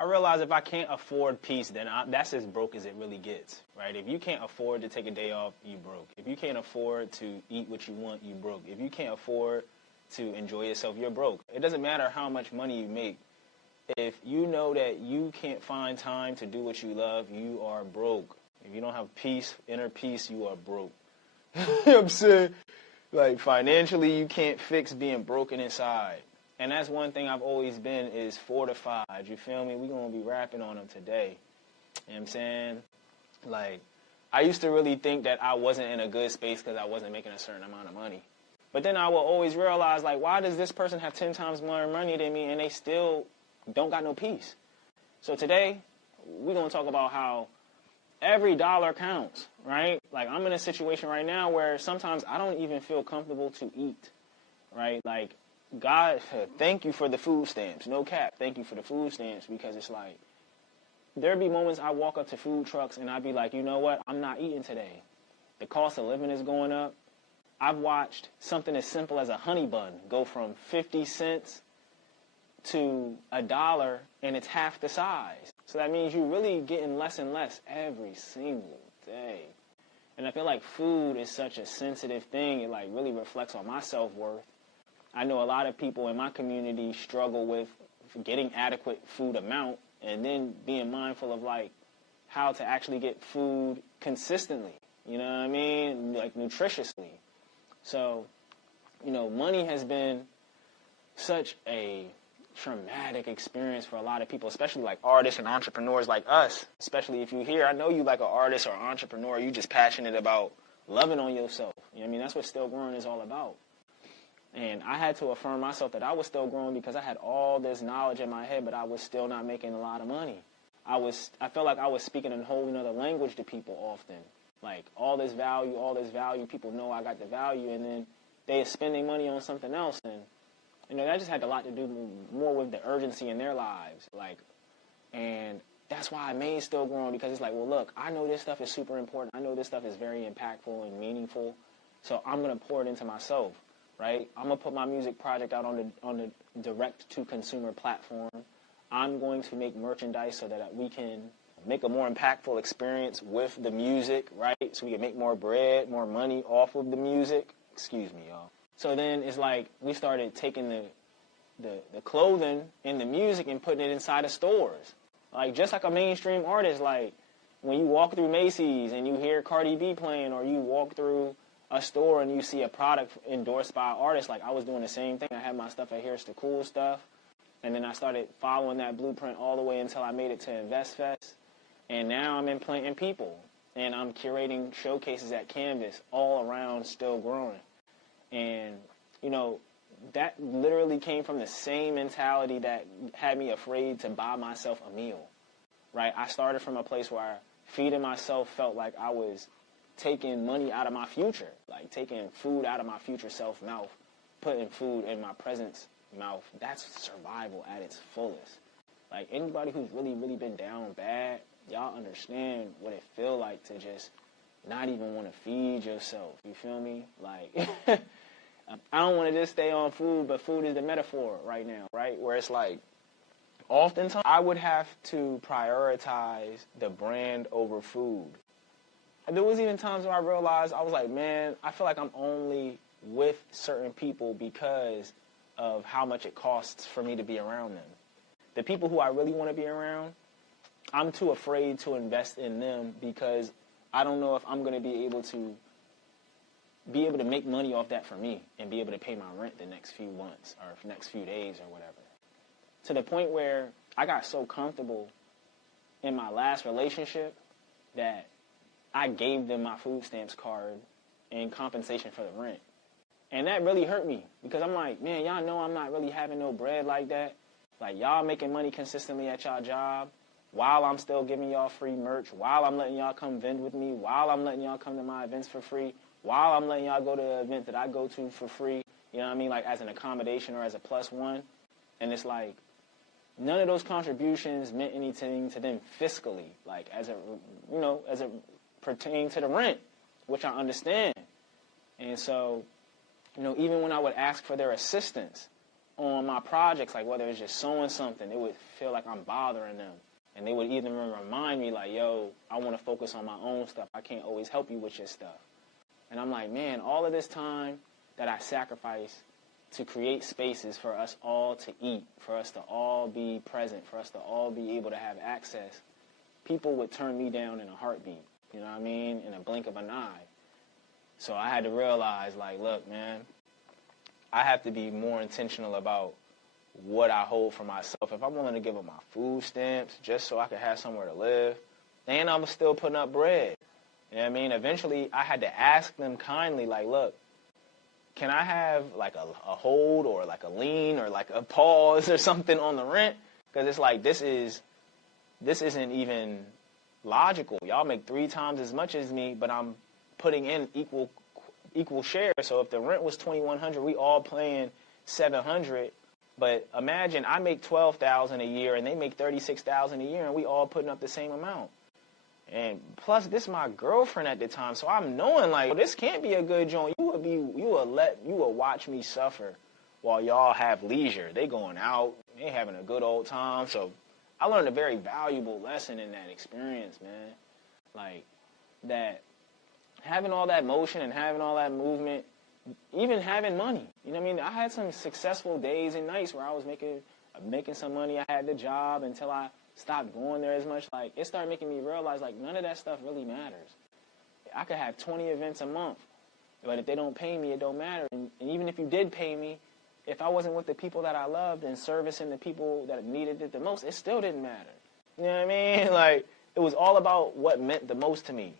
I realize if I can't afford peace, then that's as broke as it really gets, right? If you can't afford to take a day off, you broke. If you can't afford to eat what you want, you broke. If you can't afford to enjoy yourself, you're broke. It doesn't matter how much money you make. If you know that you can't find time to do what you love, you are broke. If you don't have peace, inner peace, you are broke. You know what I'm saying? Like, financially, you can't fix being broken inside. And that's one thing I've always been is fortified. You feel me? We're going to be rapping on them today. You know what I'm saying? Like, I used to really think that I wasn't in a good space because I wasn't making a certain amount of money. But then I will always realize, like, why does this person have 10 times more money than me and they still don't got no peace? So today, we're going to talk about how every dollar counts, right? Like, I'm in a situation right now where sometimes I don't even feel comfortable to eat, right? Like, God, thank you for the food stamps. No cap, thank you for the food stamps, because it's like, there'd be moments I walk up to food trucks and I'd be like, you know what, I'm not eating today. The cost of living is going up. I've watched something as simple as a honey bun go from 50 cents to $1, and it's half the size. So that means you're really getting less and less every single day. And I feel like food is such a sensitive thing. It like really reflects on my self-worth. I know a lot of people in my community struggle with getting adequate food amount and then being mindful of like how to actually get food consistently, you know what I mean? Like nutritiously. So, you know, money has been such a traumatic experience for a lot of people, especially like artists and entrepreneurs like us. Especially if you're here, I know you like an artist or entrepreneur, you just passionate about loving on yourself. You know what I mean? That's what Still Growing is all about. And I had to affirm myself that I was still growing because I had all this knowledge in my head, but I was still not making a lot of money. I felt like I was speaking a whole other language to people often. Like, all this value, people know I got the value, and then they are spending money on something else. And, you know, that just had a lot to do more with the urgency in their lives. Like, and that's why I made Still Growing, because it's like, well, look, I know this stuff is super important. I know this stuff is very impactful and meaningful, so I'm going to pour it into myself. Right? I'm going to put my music project out on the direct-to-consumer platform. I'm going to make merchandise so that we can make a more impactful experience with the music, right? So we can make more bread, more money off of the music. Excuse me, y'all. So then it's like we started taking the clothing and the music and putting it inside of stores. Like, just like a mainstream artist, like when you walk through Macy's and you hear Cardi B playing, or you walk through a store and you see a product endorsed by an artist, like I was doing the same thing. I had my stuff at Here's the Cool Stuff, and then I started following that blueprint all the way until I made it to InvestFest, and now I'm implanting people, and I'm curating showcases at Canvas all around Still Growing. And, you know, that literally came from the same mentality that had me afraid to buy myself a meal, right? I started from a place where feeding myself felt like I was taking money out of my future, like taking food out of my future self mouth, putting food in my present's mouth. That's survival at its fullest. Like, anybody who's really, really been down bad, y'all understand what it feel like to just not even want to feed yourself. You feel me? Like, I don't want to just stay on food, but food is the metaphor right now, right? Where it's like, oftentimes I would have to prioritize the brand over food. There was even times where I realized, I was like, man, I feel like I'm only with certain people because of how much it costs for me to be around them. The people who I really want to be around, I'm too afraid to invest in them because I don't know if I'm going to be able to make money off that for me and be able to pay my rent the next few months or next few days or whatever. To the point where I got so comfortable in my last relationship that I gave them my food stamps card in compensation for the rent. And that really hurt me because I'm like, man, y'all know I'm not really having no bread like that. Like, y'all making money consistently at y'all job while I'm still giving y'all free merch, while I'm letting y'all come vend with me, while I'm letting y'all come to my events for free, while I'm letting y'all go to the event that I go to for free, you know what I mean, like as an accommodation or as a plus one. And it's like, none of those contributions meant anything to them fiscally, like as it pertained to the rent, which I understand. And so, you know, even when I would ask for their assistance on my projects, like whether it's just sewing something, it would feel like I'm bothering them. And they would even remind me like, yo, I want to focus on my own stuff. I can't always help you with your stuff. And I'm like, man, all of this time that I sacrifice to create spaces for us all to eat, for us to all be present, for us to all be able to have access, people would turn me down in a heartbeat, you know what I mean, in a blink of an eye. So I had to realize, like, look, man, I have to be more intentional about what I hold for myself. If I'm willing to give up my food stamps just so I can have somewhere to live, and I'm still putting up bread, you know what I mean? Eventually, I had to ask them kindly, like, look, can I have like a hold or like a lien or like a pause or something on the rent? Because it's like, this isn't even logical. Y'all make 3 times as much as me, but I'm putting in equal share. So if the rent was $2,100, we all paying $700. But imagine I make $12,000 a year and they make $36,000 a year, and we all putting up the same amount. And plus, this is my girlfriend at the time, so I'm knowing like, well, this can't be a good joint. You will watch me suffer while y'all have leisure. They going out, they having a good old time. So I learned a very valuable lesson in that experience, man. Like that, having all that motion and having all that movement, even having money. You know what I mean? I had some successful days and nights where I was making some money. I had the job until I stopped going there as much. Like, it started making me realize, like, none of that stuff really matters. I could have 20 events a month, but if they don't pay me, it don't matter. And even if you did pay me, if I wasn't with the people that I loved and servicing the people that needed it the most, it still didn't matter. You know what I mean? Like, it was all about what meant the most to me.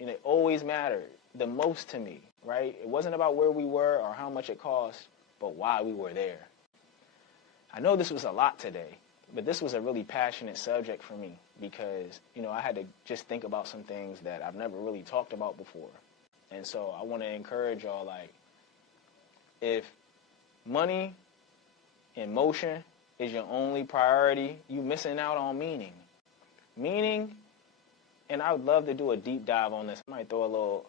And it always mattered the most to me, right? It wasn't about where we were or how much it cost, but why we were there. I know this was a lot today, but this was a really passionate subject for me because, you know, I had to just think about some things that I've never really talked about before. And so I want to encourage y'all, like, if money and motion is your only priority, you missing out on meaning. Meaning, and I would love to do a deep dive on this. I might throw a little,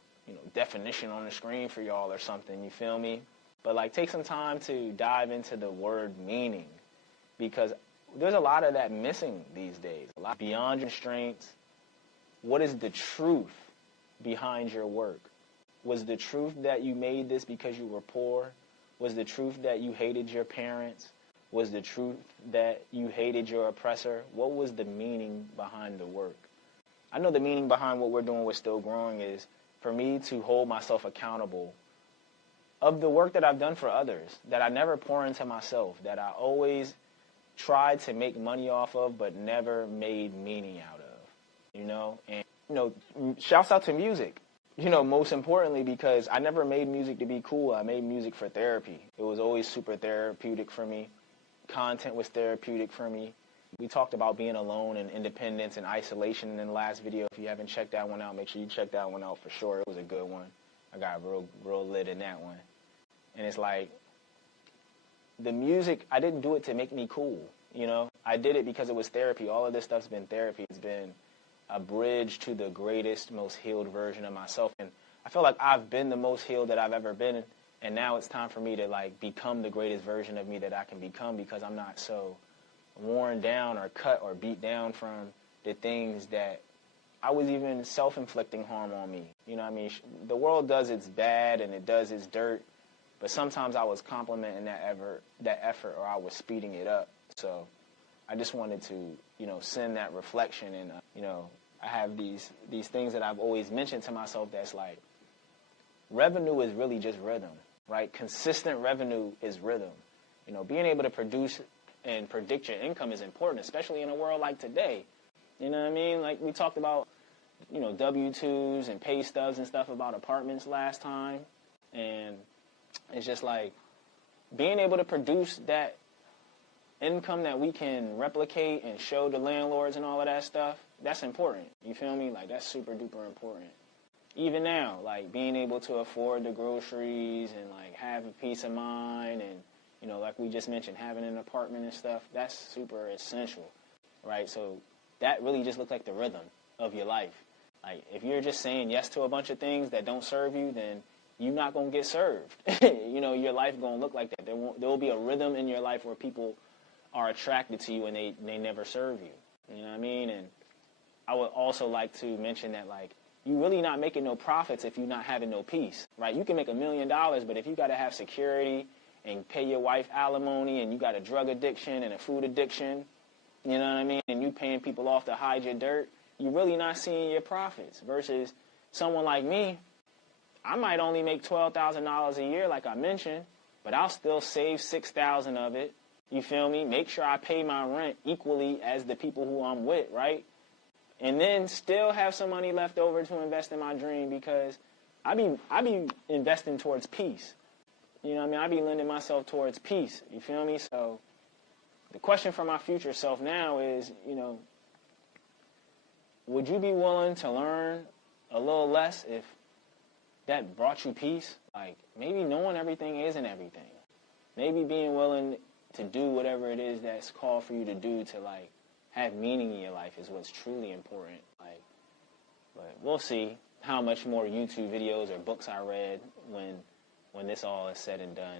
definition on the screen for y'all or something, you feel me? But, like, take some time to dive into the word meaning because there's a lot of that missing these days. A lot beyond your strengths. What is the truth behind your work? Was the truth that you made this because you were poor? Was the truth that you hated your parents? Was the truth that you hated your oppressor? What was the meaning behind the work? I know the meaning behind what we're doing with Still Growing is for me to hold myself accountable of the work that I've done for others, that I never pour into myself, that I always tried to make money off of but never made meaning out of, And, shouts out to music, most importantly, because I never made music to be cool. I made music for therapy. It was always super therapeutic for me. Content was therapeutic for me. We talked about being alone and independence and isolation in the last video. If you haven't checked that one out, make sure you check that one out for sure. It was a good one. I got real lit in that one. And it's like, the music, I didn't do it to make me cool, I did it because it was therapy. All of this stuff's been therapy. It's been a bridge to the greatest, most healed version of myself. And I feel like I've been the most healed that I've ever been. And now it's time for me to, like, become the greatest version of me that I can become because I'm not so worn down or cut or beat down from the things that I was even self-inflicting harm on me. You know what I mean? The world does its bad and it does its dirt. But sometimes I was complimenting that effort or I was speeding it up. So I just wanted to, send that reflection. And, I have these things that I've always mentioned to myself that's like, revenue is really just rhythm, right? Consistent revenue is rhythm. Being able to produce and predict your income is important, especially in a world like today. You know what I mean? Like we talked about, W-2s and pay stubs and stuff about apartments last time. And it's just like being able to produce that income that we can replicate and show the landlords and all of that stuff, that's important. You feel me? Like, that's super duper important. Even now, like, being able to afford the groceries and, like, have a peace of mind and, like we just mentioned, having an apartment and stuff, that's super essential, right? So that really just looks like the rhythm of your life. Like, if you're just saying yes to a bunch of things that don't serve you, then you're not going to get served. You know, your life going to look like that. There will be a rhythm in your life where people are attracted to you and they never serve you. You know what I mean? And I would also like to mention that, like, you really not making no profits if you're not having no peace, right? You can make $1 million, but if you got to have security and pay your wife alimony and you got a drug addiction and a food addiction, you know what I mean, and you paying people off to hide your dirt, you're really not seeing your profits. Versus someone like me, I might only make $12,000 a year, like I mentioned, but I'll still save $6,000 of it. You feel me? Make sure I pay my rent equally as the people who I'm with, right? And then still have some money left over to invest in my dream, because I be investing towards peace. You know what I mean? I be lending myself towards peace. You feel me? So the question for my future self now is, you know, would you be willing to learn a little less if that brought you peace? Like, maybe knowing everything isn't everything. Maybe being willing to do whatever it is that's called for you to do to, like, have meaning in your life is what's truly important. Like, but we'll see how much more YouTube videos or books I read when this all is said and done.